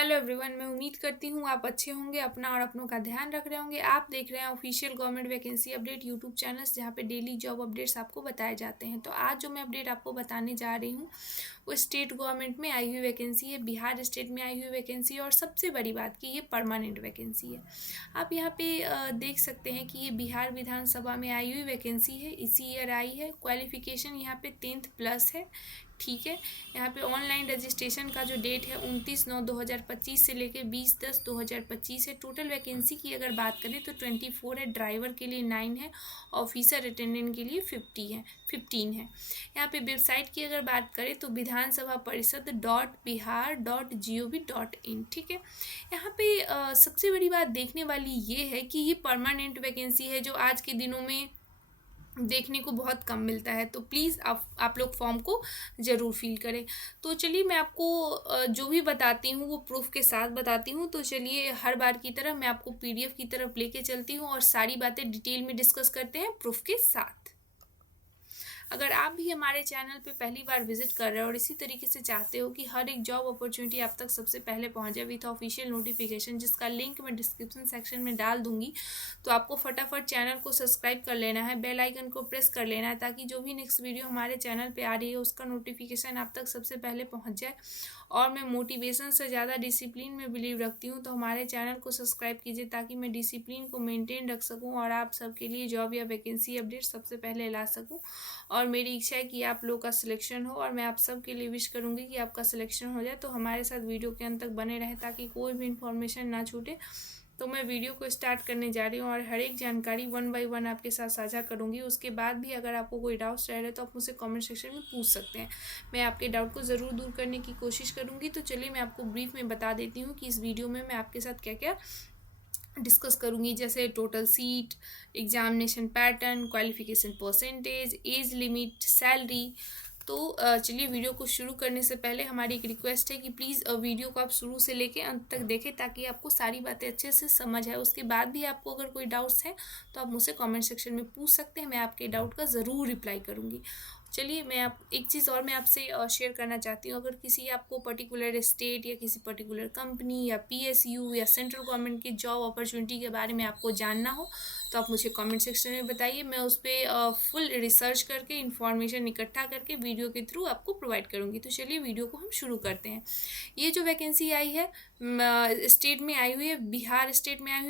Hello everyone, मैं उम्मीद करती हूँ आप अच्छे होंगे, अपना और अपनों का ध्यान रख रहे होंगे। आप देख रहे हैं official government vacancy update YouTube channels, जहाँ पे डेली जॉब अपडेट्स आपको बताए जाते हैं। तो आज जो मैं अपडेट आपको बताने जा रही हूँ वो स्टेट गवर्नमेंट में आई हुई वैकेंसी है, बिहार स्टेट में आई हुई वैकेंसी है और सबसे बड़ी बात कि ये परमानेंट वैकेंसी है। आप यहाँ पे देख सकते हैं कि ये बिहार विधानसभा में आई हुई वैकेंसी है, इसी ईयर आई है। क्वालिफिकेशन यहाँ पे 10th प्लस है, ठीक है। यहाँ पे ऑनलाइन रजिस्ट्रेशन का जो डेट है 29/9/2025 से लेके 20/10/2025 है। टोटल वैकेंसी की अगर बात करें तो 24 है, ड्राइवर के लिए 9 है, ऑफिसर अटेंडेंट के लिए 15 है। यहाँ पे वेबसाइट की अगर बात करें तो विधानसभा परिषद .बिहार.gov.in, ठीक है। यहाँ पे सबसे बड़ी बात देखने वाली ये है कि ये परमानेंट वैकेंसी है, जो आज के दिनों में देखने को बहुत कम मिलता है। तो प्लीज़ आप लोग फॉर्म को ज़रूर फिल करें। तो चलिए मैं आपको जो भी बताती हूँ वो प्रूफ के साथ बताती हूँ। तो चलिए हर बार की तरह मैं आपको पीडीएफ की तरफ लेके चलती हूँ और सारी बातें डिटेल में डिस्कस करते हैं प्रूफ के साथ। अगर आप भी हमारे चैनल पे पहली बार विजिट कर रहे हो और इसी तरीके से चाहते हो कि हर एक जॉब अपॉर्चुनिटी आप तक सबसे पहले पहुंच जाए विथ ऑफिशियल नोटिफिकेशन, जिसका लिंक मैं डिस्क्रिप्शन सेक्शन में डाल दूंगी, तो आपको फटाफट चैनल को सब्सक्राइब कर लेना है, बेल आइकन को प्रेस कर लेना है, ताकि जो भी नेक्स्ट वीडियो हमारे चैनल पर आ रही है उसका नोटिफिकेशन आप तक सबसे पहले पहुँच जाए। और मैं मोटिवेशन से ज़्यादा डिसिप्लिन में बिलीव रखती हूँ, तो हमारे चैनल को सब्सक्राइब कीजिए ताकि मैं डिसिप्लिन को मेंटेन रख सकूँ और आप सबके लिए जॉब या वैकेंसी अपडेट सबसे पहले ला सकूँ। और मेरी इच्छा है कि आप लोग का सिलेक्शन हो और मैं आप सब के लिए विश करूँगी कि आपका सिलेक्शन हो जाए। तो हमारे साथ वीडियो के अंत तक बने रहें ताकि कोई भी इन्फॉर्मेशन ना छूटे। तो मैं वीडियो को स्टार्ट करने जा रही हूँ और हर एक जानकारी 1 बाय 1 आपके साथ साझा करूँगी। उसके बाद भी अगर आपको कोई डाउट्स रह रहे तो आप मुझसे कमेंट सेक्शन में पूछ सकते हैं, मैं आपके डाउट को ज़रूर दूर करने की कोशिश करूँगी। तो चलिए मैं आपको ब्रीफ में बता देती हूँ कि इस वीडियो में मैं आपके साथ क्या क्या डिस्कस करूँगी, जैसे total seat, examination pattern, qualification percentage, age limit, salary. तो चलिए वीडियो को शुरू करने से पहले हमारी एक रिक्वेस्ट है कि प्लीज़ वीडियो को आप शुरू से लेके अंत तक देखें ताकि आपको सारी बातें अच्छे से समझ आए। उसके बाद भी आपको अगर कोई डाउट्स हैं तो आप मुझसे कमेंट सेक्शन में पूछ सकते हैं, मैं आपके डाउट का ज़रूर रिप्लाई करूँगी। चलिए मैं आप एक चीज़ और मैं आपसे शेयर करना चाहती हूँ। अगर किसी आपको पर्टिकुलर स्टेट या किसी पर्टिकुलर कंपनी या पीएसयू या सेंट्रल गवर्नमेंट की जॉब अपॉर्चुनिटी के बारे में आपको जानना हो तो आप मुझे कमेंट सेक्शन में बताइए, मैं उस पर फुल रिसर्च करके इन्फॉर्मेशन इकट्ठा करके वीडियो के थ्रू आपको प्रोवाइड करूँगी। तो चलिए वीडियो को हम शुरू करते हैं। ये जो वैकेंसी आई है स्टेट में आई हुई है, बिहार स्टेट में आई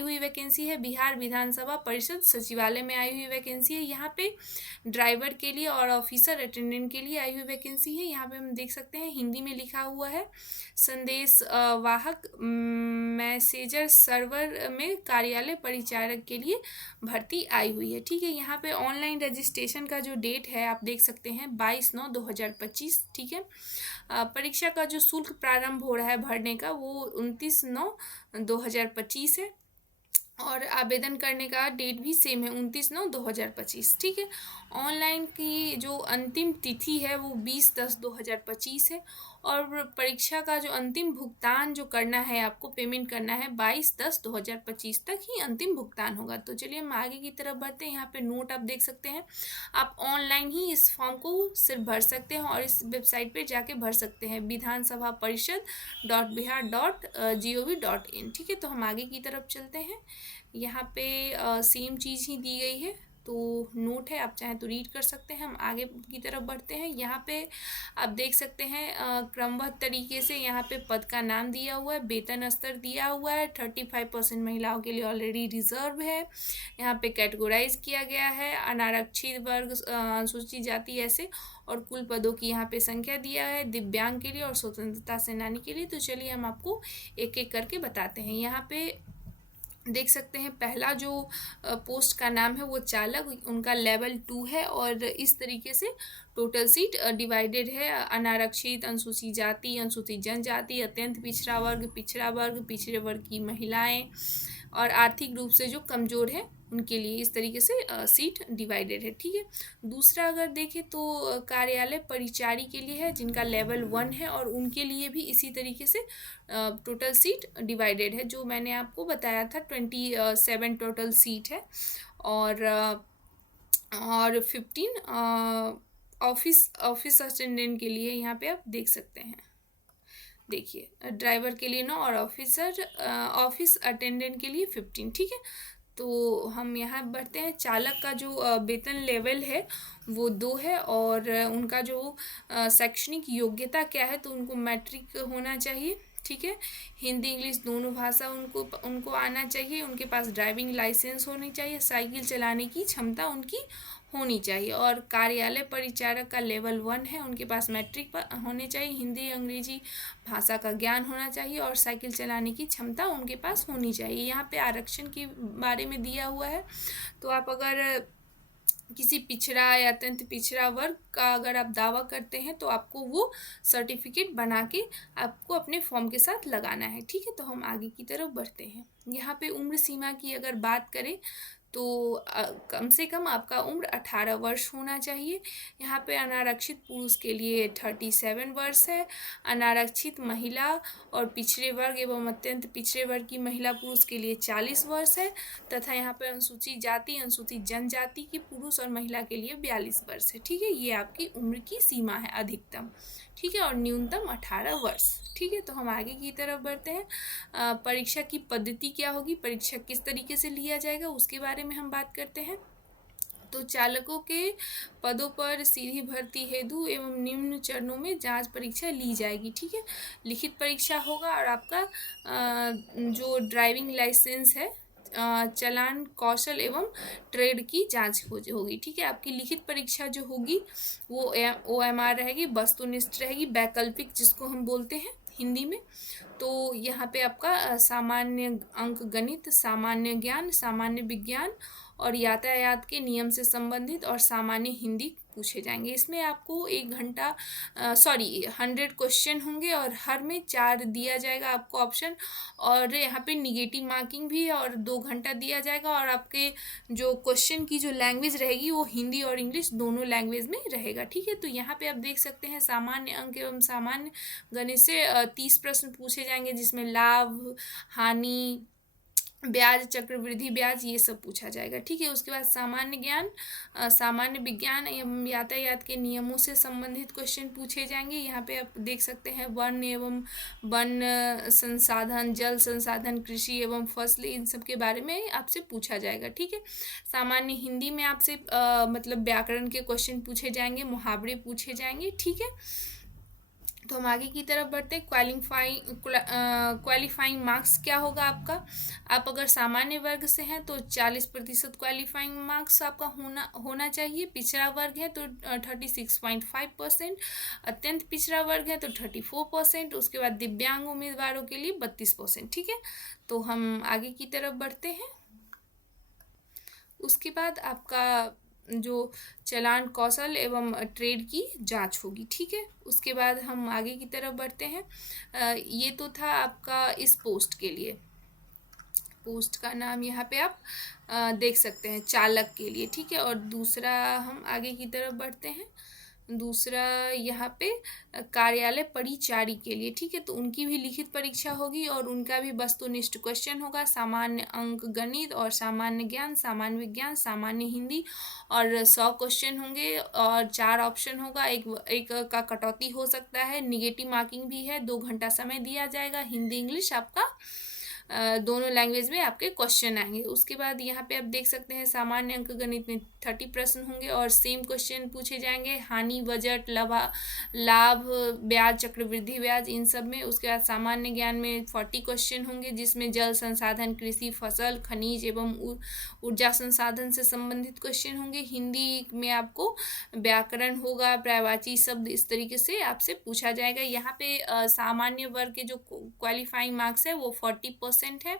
हुई वैकेंसी है, बिहार विधानसभा परिषद सचिवालय में आई हुई वैकेंसी है। यहाँ पे ड्राइवर के लिए और ऑफिसर अटेंडेंट के लिए आई हुई वैकेंसी है। यहाँ पे हम देख सकते हैं हिंदी में लिखा हुआ है, संदेश वाहक मैसेजर सर्वर में कार्यालय परिचारक के लिए भर्ती आई हुई है, ठीक है। यहाँ पे ऑनलाइन रजिस्ट्रेशन का जो डेट है आप देख सकते हैं 22/9/2025, ठीक है। परीक्षा का जो शुल्क प्रारंभ हो रहा है भरने का वो 29/9/2025 है और आवेदन करने का डेट भी सेम है 29/9/2025, ठीक है। ऑनलाइन की जो अंतिम तिथि है वो 20/10/2025 है और परीक्षा का जो अंतिम भुगतान जो करना है, आपको पेमेंट करना है 22/10/2025 तक ही अंतिम भुगतान होगा। तो चलिए हम आगे की तरफ बढ़ते हैं। यहाँ पे नोट आप देख सकते हैं, आप ऑनलाइन ही इस फॉर्म को सिर्फ भर सकते हैं और इस वेबसाइट पे जाके भर सकते हैं, विधानसभा परिषद .बिहार.gov.in, ठीक है। तो हम आगे की तरफ चलते हैं। यहाँ पे सेम चीज़ ही दी गई है, तो नोट है, आप चाहें तो रीड कर सकते हैं। हम आगे की तरफ बढ़ते हैं। यहाँ पे आप देख सकते हैं क्रमबद्ध तरीके से यहाँ पे पद का नाम दिया हुआ है, वेतन स्तर दिया हुआ है, 35% महिलाओं के लिए ऑलरेडी रिजर्व है। यहाँ पे कैटेगोराइज किया गया है, अनारक्षित वर्ग, अनुसूचित जाति ऐसे, और कुल पदों की यहाँ पे संख्या दिया है, दिव्यांग के लिए और स्वतंत्रता सेनानी के लिए। तो चलिए हम आपको एक एक करके बताते हैं। यहाँ पे देख सकते हैं पहला जो पोस्ट का नाम है वो चालक, उनका लेवल 2 है और इस तरीके से टोटल सीट डिवाइडेड है, अनारक्षित, अनुसूचित जाति, अनुसूचित जनजाति, अत्यंत पिछड़ा वर्ग, पिछड़े वर्ग की महिलाएं और आर्थिक रूप से जो कमज़ोर है उनके लिए इस तरीके से सीट डिवाइडेड है, ठीक है। दूसरा अगर देखें तो कार्यालय परिचारी के लिए है, जिनका लेवल 1 है और उनके लिए भी इसी तरीके से टोटल सीट डिवाइडेड है, जो मैंने आपको बताया था 27 टोटल सीट है और 15 ऑफिस अटेंडेंट के लिए यहाँ पे आप देख सकते हैं। देखिए ड्राइवर के लिए 9 और ऑफिस अटेंडेंट के लिए 15। ठीक है, तो हम यहाँ बढ़ते हैं। चालक का जो वेतन लेवल है वो 2 है, और उनका जो शैक्षणिक योग्यता क्या है, तो उनको मैट्रिक होना चाहिए। ठीक है, हिंदी इंग्लिश दोनों भाषा उनको आना चाहिए, उनके पास ड्राइविंग लाइसेंस होनी चाहिए, साइकिल चलाने की क्षमता उनकी होनी चाहिए, और कार्यालय परिचारक का लेवल 1 है, उनके पास मैट्रिक होने चाहिए, हिंदी अंग्रेजी भाषा का ज्ञान होना चाहिए, और साइकिल चलाने की क्षमता उनके पास होनी चाहिए। यहाँ पे आरक्षण के बारे में दिया हुआ है, तो आप अगर किसी पिछड़ा या अत्यंत पिछड़ा वर्ग का अगर आप दावा करते हैं तो आपको वो सर्टिफिकेट बना के आपको अपने फॉर्म के साथ लगाना है। ठीक है, तो हम आगे की तरफ बढ़ते हैं। यहाँ पे उम्र सीमा की अगर बात करें तो कम से कम आपका उम्र 18 वर्ष होना चाहिए। यहाँ पे अनारक्षित पुरुष के लिए 37 वर्ष है, अनारक्षित महिला और पिछड़े वर्ग एवं अत्यंत पिछड़े वर्ग की महिला पुरुष के लिए 40 वर्ष है, तथा यहाँ पे अनुसूचित जाति अनुसूचित जनजाति की पुरुष और महिला के लिए 42 वर्ष है। ठीक है, ये आपकी उम्र की सीमा है अधिकतम। ठीक है, और न्यूनतम 18 वर्ष। ठीक है, तो हम आगे की तरफ बढ़ते हैं। परीक्षा की पद्धति क्या होगी, परीक्षा किस तरीके से लिया जाएगा, उसके बारे में हम बात करते हैं। तो चालकों के पदों पर सीधी भर्ती हेतु एवं निम्न चरणों में जांच परीक्षा ली जाएगी। ठीक है, लिखित परीक्षा होगा, और आपका जो ड्राइविंग लाइसेंस है, चालान, कौशल एवं ट्रेड की जांच होगी। ठीक है, आपकी लिखित परीक्षा जो होगी वो OMR रहेगी, वस्तुनिष्ठ रहेगी, वैकल्पिक जिसको हम बोलते हैं हिंदी में। तो यहाँ पे आपका सामान्य अंक गणित, सामान्य ज्ञान, सामान्य विज्ञान और यातायात के नियम से संबंधित और सामान्य हिंदी पूछे जाएंगे। इसमें आपको 100 क्वेश्चन होंगे, और हर में 4 दिया जाएगा आपको ऑप्शन, और यहाँ पे निगेटिव मार्किंग भी है, और 2 घंटा दिया जाएगा। और आपके जो क्वेश्चन की जो लैंग्वेज रहेगी वो हिंदी और इंग्लिश दोनों लैंग्वेज में रहेगा। ठीक है, तो यहाँ पे आप देख सकते हैं सामान्य अंक एवं सामान्य गणित से 30 प्रश्न पूछे जाएंगे, जिसमें लाभ, हानि, ब्याज, चक्रवृद्धि ब्याज, ये सब पूछा जाएगा। ठीक है, उसके बाद सामान्य ज्ञान, सामान्य विज्ञान एवं यातायात के नियमों से संबंधित क्वेश्चन पूछे जाएंगे। यहाँ पे आप देख सकते हैं वन एवं वन संसाधन, जल संसाधन, कृषि एवं फसल, इन सब के बारे में आपसे पूछा जाएगा। ठीक है, सामान्य हिंदी में आपसे मतलब व्याकरण के क्वेश्चन पूछे जाएंगे, मुहावरे पूछे जाएंगे। ठीक है, तो हम आगे की तरफ बढ़ते हैं। क्वालिफाइंग मार्क्स क्या होगा आपका, आप अगर सामान्य वर्ग से हैं तो 40% क्वालिफाइंग मार्क्स आपका होना चाहिए। पिछड़ा वर्ग है तो 36.5%, अत्यंत पिछड़ा वर्ग है तो 34%, उसके बाद दिव्यांग उम्मीदवारों के लिए 32%। ठीक है, तो हम आगे की तरफ बढ़ते हैं। उसके बाद आपका जो चालान, कौशल एवं ट्रेड की जांच होगी। ठीक है, उसके बाद हम आगे की तरफ बढ़ते हैं। ये तो था आपका इस पोस्ट के लिए, पोस्ट का नाम यहाँ पे आप देख सकते हैं, चालक के लिए। ठीक है, और दूसरा हम आगे की तरफ बढ़ते हैं। दूसरा यहाँ पे कार्यालय परिचारी के लिए। ठीक है, तो उनकी भी लिखित परीक्षा होगी, और उनका भी वस्तुनिष्ठ क्वेश्चन होगा, सामान्य अंक गणित और सामान्य ज्ञान, सामान्य विज्ञान, सामान्य हिंदी, और 100 क्वेश्चन होंगे, और 4 ऑप्शन होगा, एक का कटौती हो सकता है, निगेटिव मार्किंग भी है, 2 घंटा समय दिया जाएगा, हिंदी इंग्लिश आपका दोनों लैंग्वेज में आपके क्वेश्चन आएंगे। उसके बाद यहाँ पे आप देख सकते हैं सामान्य अंक गणित में 30 प्रश्न होंगे, और सेम क्वेश्चन पूछे जाएंगे, हानि, बजट, लाभ, ब्याज, चक्रवृद्धि ब्याज, इन सब में। उसके बाद सामान्य ज्ञान में 40 क्वेश्चन होंगे, जिसमें जल संसाधन, कृषि, फसल, खनिज एवं ऊर्जा संसाधन से संबंधित क्वेश्चन होंगे। हिंदी में आपको व्याकरण होगा, पर्यायवाची शब्द, इस तरीके से आपसे पूछा जाएगा। यहाँ पे सामान्य वर्ग के जो क्वालिफाइंग मार्क्स है वो 40% है,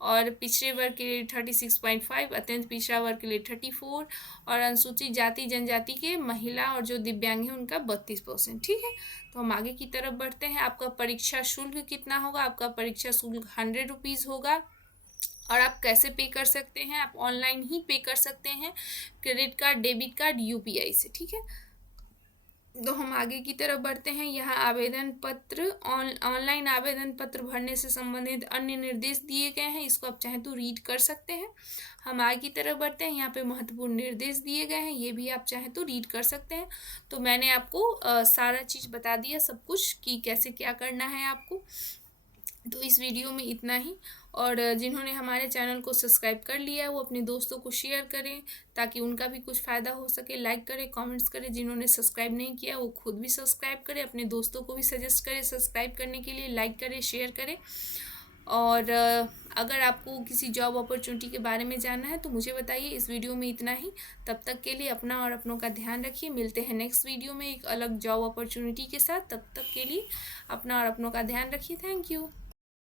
और पिछड़े वर्ग के लिए 36.5, अत्यंत पिछड़ा वर्ग के लिए 34, और अनुसूचित जाति जनजाति के महिला और जो दिव्यांग है उनका 32%। ठीक है, तो हम आगे की तरफ बढ़ते हैं। आपका परीक्षा शुल्क कितना होगा, आपका परीक्षा शुल्क 100 रुपीज़ होगा, और आप कैसे पे कर सकते हैं, आप ऑनलाइन ही पे कर सकते हैं, credit card, debit card, UPI से। ठीक है, तो हम आगे की तरफ बढ़ते हैं। यहाँ आवेदन पत्र ऑनलाइन आवेदन पत्र भरने से संबंधित अन्य निर्देश दिए गए हैं, इसको आप चाहें तो रीड कर सकते हैं। हम आगे की तरफ बढ़ते हैं। यहाँ पे महत्वपूर्ण निर्देश दिए गए हैं, ये भी आप चाहें तो रीड कर सकते हैं। तो मैंने आपको सारा चीज़ बता दिया, सब कुछ कि कैसे क्या करना है आपको। तो इस वीडियो में इतना ही। और जिन्होंने हमारे चैनल को सब्सक्राइब कर लिया है वो अपने दोस्तों को शेयर करें ताकि उनका भी कुछ फ़ायदा हो सके। लाइक करें, कमेंट्स करें। जिन्होंने सब्सक्राइब नहीं किया वो खुद भी सब्सक्राइब करें, अपने दोस्तों को भी सजेस्ट करें सब्सक्राइब करने के लिए। लाइक करें, शेयर करें। और अगर आपको किसी जॉब अपॉर्चुनिटी के बारे में जानना है तो मुझे बताइए। इस वीडियो में इतना ही। तब तक के लिए अपना और अपनों का ध्यान रखिए। मिलते हैं नेक्स्ट वीडियो में एक अलग जॉब अपॉर्चुनिटी के साथ। तब तक के लिए अपना और अपनों का ध्यान रखिए। Thank you.